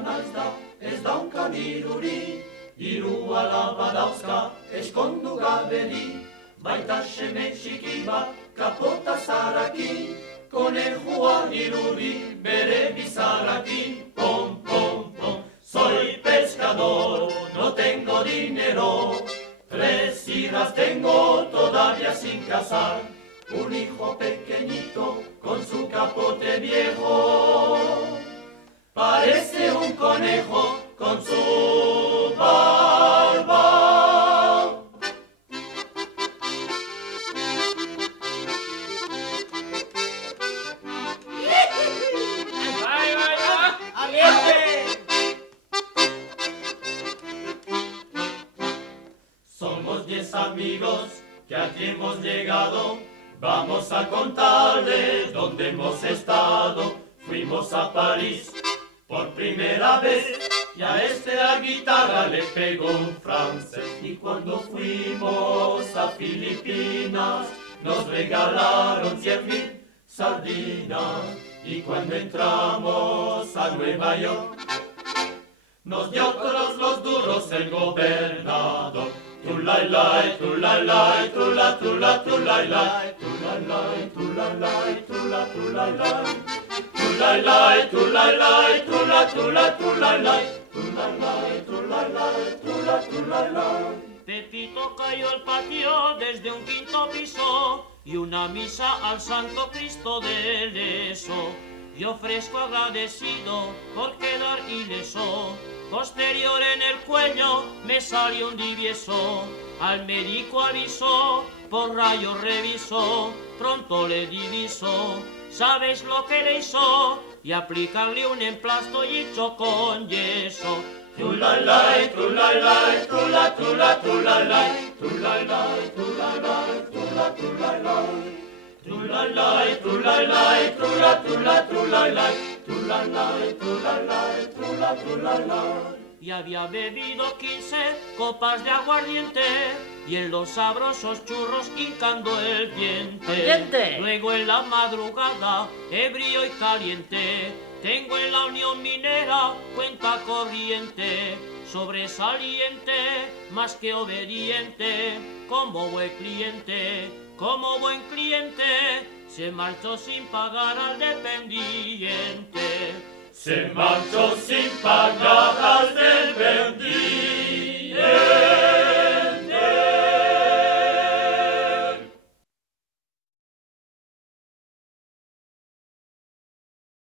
Esan alzda, ez daukan iruri, hiru alaba dauzka, eskondu gaberi, baita seme txiki bat, kapota zarakin, konejua iruri, bere bizarrakin, pom, pom, pom. Soy pescador, no tengo dinero, 3 hijas tengo todavía sin casar, un hijo pequeñito con su capote viejo, parece un conejo con su barba. Somos 10 amigos que aquí hemos llegado, vamos a contarles dónde hemos estado. Fuimos a París por primera vez y a la guitarra le pegó un francés. Y cuando fuimos a Filipinas nos regalaron 100,000 sardinas. Y cuando entramos a Nueva York nos dio todos los duros el gobernador. Tulay, tulay, tula, tula, tulay, tulay, tulay, tula, tulay, tulay, tulay, tula, tula, tulay, tulay, tula, tulay. Pepito cayó al patio desde un 5º piso y una misa al Santo Cristo del Eso. Y ofrezco agradecido por quedar ileso. Posterior en el cuello me salió un divieso. Al médico avisó, por rayos revisó, pronto le divisó. ¿Sabes lo que le hizo? Y aplicarle un emplasto hecho con yeso. Tulalay, tulalay, tula, tula, tulalay, tulalay, tulalay, tula, tulalay. Tulalay, tulalay, tula, tula, tulalay, tulalay, tulalay, tula, tulalay. Y había bebido 15 copas de aguardiente y en los sabrosos churros hincando el diente. Luego en la madrugada, ebrio y caliente, tengo en la Unión Minera cuenta corriente, sobresaliente, más que obediente, como buen cliente. Como buen cliente, se marchó sin pagar al dependiente. Se marchó sin pagar al dependiente.